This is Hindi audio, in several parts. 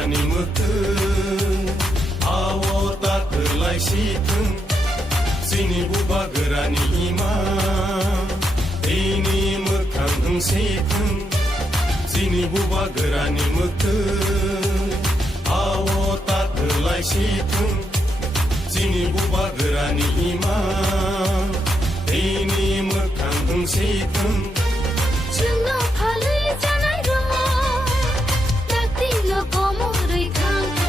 गोरानि मोथों आव ताखोलाय सिथों जोंनि बुबा गोरानि इमा दैनि मोखां होंसेथों जोंनि बुबा गोरानि मोथों आव ताखोलाय सिथों जोंनि बुबा गोरानि इमा दैनि मोखां होंसेथों जोंनाव फालो जानाय दङ दाख्लैल' गमरै थांखो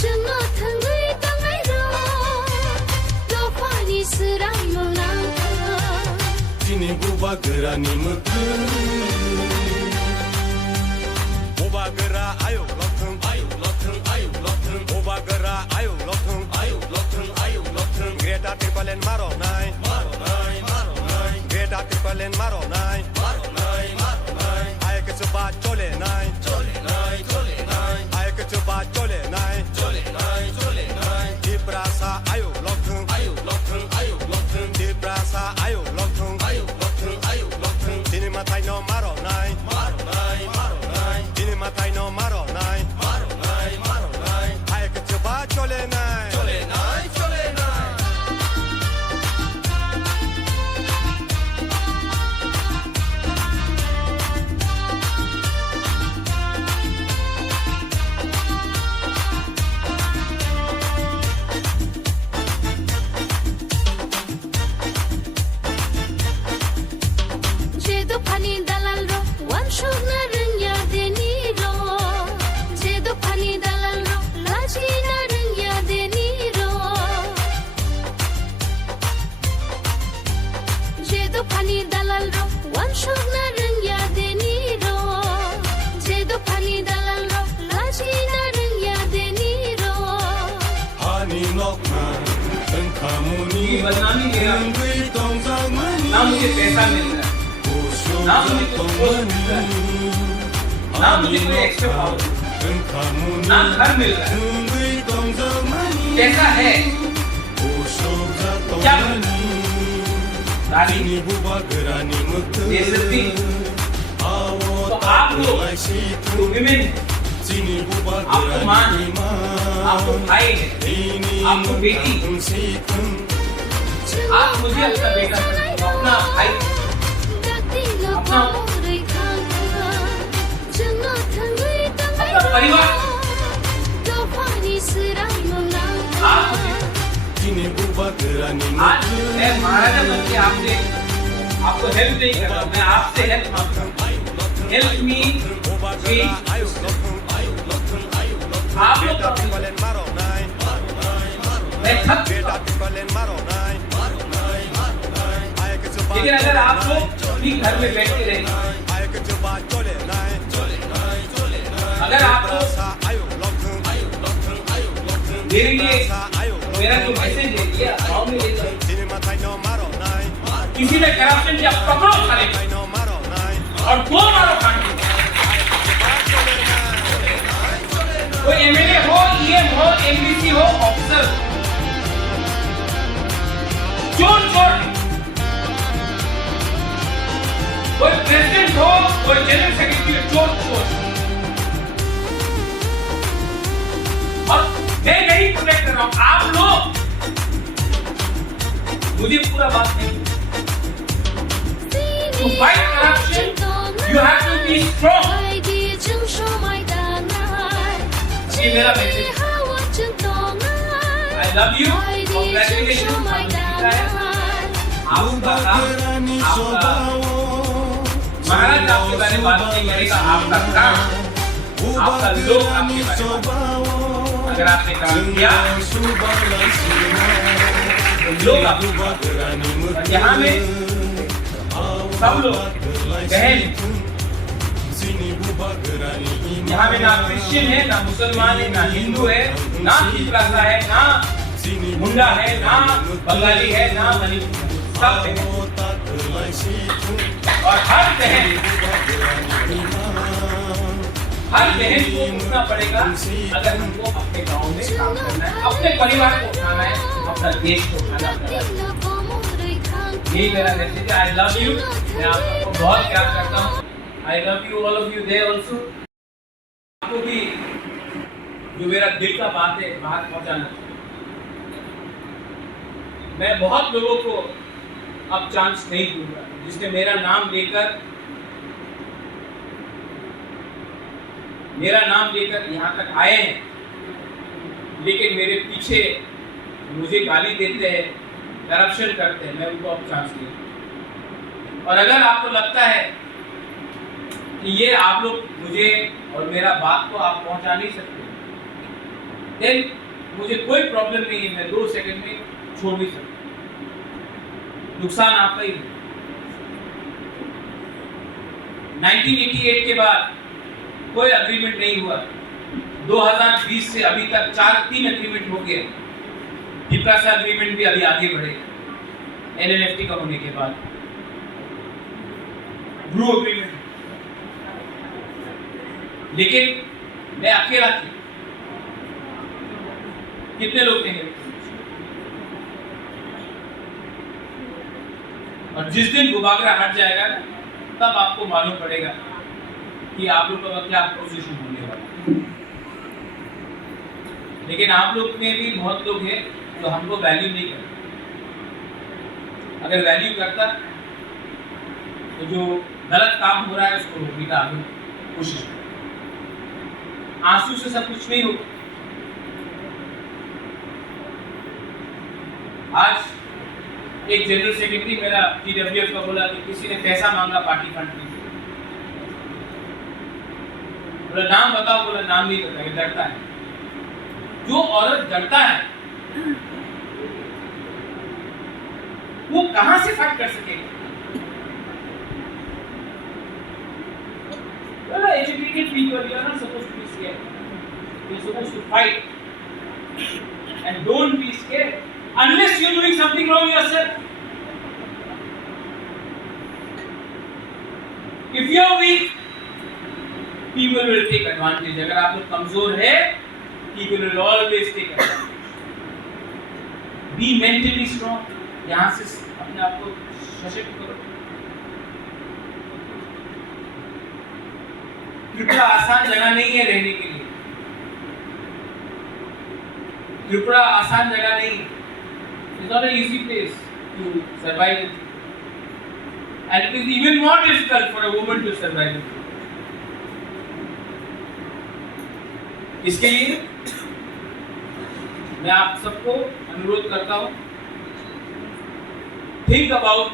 जोंनाव थोंगै दांनाय दङ लफानि सोरां मोनांखो जोंनि बुबा गोरानि मोथों बुबा गोरा आयौ लथों बुबा गोरा आयौ लथों ग्रेटा ट्रिपलेन मार'नाय ग्रेटा ट्रिपलेन मार'नाय आयके चोबा चले नाय आयके चोबा चले नाय दिप्रासा आयौ लथों दिप्रासा आयौ लथों दिनै माथाय न मार'नाय दिनै माथाय न मार'नाय आयके चोबा चले नाय 제도 판이 달랄로 완숙나 릉야 데니로 제도 판이 달랄로 라지나 릉야 데니로 제도 판이 달랄로 완숙나 릉야 데니로 제도 판이 달랄로 라지나 릉야 데니로 하니 녹나 등카무니 बदनामी मेरा 등귀 동상머니 ना मुझे पैसा मिल रहा है ना मुझे कुछ पोस्ट मिल रहा है ना मुझे कोई एक्स्ट्रा पावर ना घर मिल रहा है कैसा है क्या रानी बेइज्जती तो आप लोग तो विमेन आपको मां आपको भाई आपको बेटी आप मुझे अपना बेटा अपना भाई अपना परिवार आप आज मैं महाराजा बन के आपसे आपको हेल्प नहीं कर रहा मैं आपसे हेल्प मांगता हूँ हेल्प मी आप लोग मैं थक चुका हूं। लेकिन अगर आप लोग भी घर में बैठे रहे अगर आप लोग मेरे लिए मेरा जो मैसेज है ये गाँव में ले जाओ किसी ने करप्शन या पकड़ो खाने और दो मारो खाने कोई एमएलए हो ईएम हो एमबीसी हो ऑफिसर चोर कोई प्रेसिडेंट हो कोई जनरल सेक्रेटरी चोर और मैं नहीं प्रोटेक्ट कर रहा हूं आप लोग मुझे पूरा बात नहीं to fight corruption you have to be strong ये मेरा message I love you congratulations आपका महाराज आपके बारे में बात नहीं करेगा आपका काम आपका लोग आपके बारे में अगर आपने काम किया तो लोग आपके यहाँ में सब लोग बहन यहाँ में ना क्रिश्चियन है ना मुसलमान है ना हिंदू है ना तिब्रासा है ना मुंडा है ना बंगाली है ना मणिपुर सब है और हर बहन को उठना पड़ेगा अगर हमको अपने गांव में काम करना है अपने परिवार को उठाना है अपना देश को उठाना पड़ेगा यही मेरा मैसेज है आई लव यू मैं आपको बहुत प्यार करता हूँ I love you all of you there also आपको भी जो मेरा दिल का बात है बाहर पहुंचाना चाहता हूं। मैं बहुत लोगों को अब चांस नहीं दूंगा जिसने मेरा नाम लेकर यहाँ तक आए हैं, लेकिन मेरे पीछे मुझे गाली देते हैं, करप्शन करते हैं, मैं उनको अब चांस नहीं दूंगा। और अगर आपको लगता है कि ये आप लोग मुझे और मेरा बात को आप पहुंचा नहीं सकते, देन मुझे कोई प्रॉब्लम नहीं है, मैं 2 सेकंड में छोड़ भी सकता हूं। नुकसान आपका ही है। 1988 के बाद कोई अग्रीमेंट नहीं हुआ। 2020 से अभी तक 3 अग्रीमेंट हो गए। डिप्रासा अग्रीमेंट भी अभी आगे बढ़ेगा NLFT का होने के बाद। ब्रू अग्रीमेंट, लेकिन मैं अकेला थी। कितने लोग थे? और जिस दिन गुबागरा हट जाएगा ना, तब आपको मालूम पड़ेगा कि आप लोगों का क्या पोजीशन होने वाला है। लेकिन आप लोग में भी बहुत लोग हैं जो हमको वैल्यू नहीं करते। अगर वैल्यू करता तो जो गलत काम हो रहा है उसको रोकने का आगे कोशिश करें। आंसू से सब कुछ नहीं होगा। आज एक जनरल सेक्रेटरी मेरा TWF का बोला कि किसी ने पैसा मांगा पार्टी फंड के लिए। बोला नाम बताओ, बोला नाम नहीं पता, ये डरता है। जो औरत डरता है वो कहां से फाइट कर सकेगा? Well, educated people, you are not supposed to be scared. You are supposed to fight. And don't be scared unless you are doing something wrong yourself. If you are weak, people will take advantage. अगर आप लोग कमजोर है, people will always take advantage. Be mentally strong. यहाँ से अपने आप को सशक्त करो। त्रिपुरा आसान जगह नहीं है रहने के लिए। त्रिपुरा आसान जगह नहीं है। It's not an easy place to survive in. And it is even more difficult for a woman to survive in. इसके लिए मैं आप सबको अनुरोध करता हूँ, think about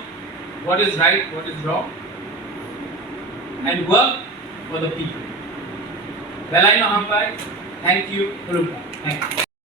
what is right, what is wrong, and work for the people. Velaino Hampai, thank you, Rupa. Thank you.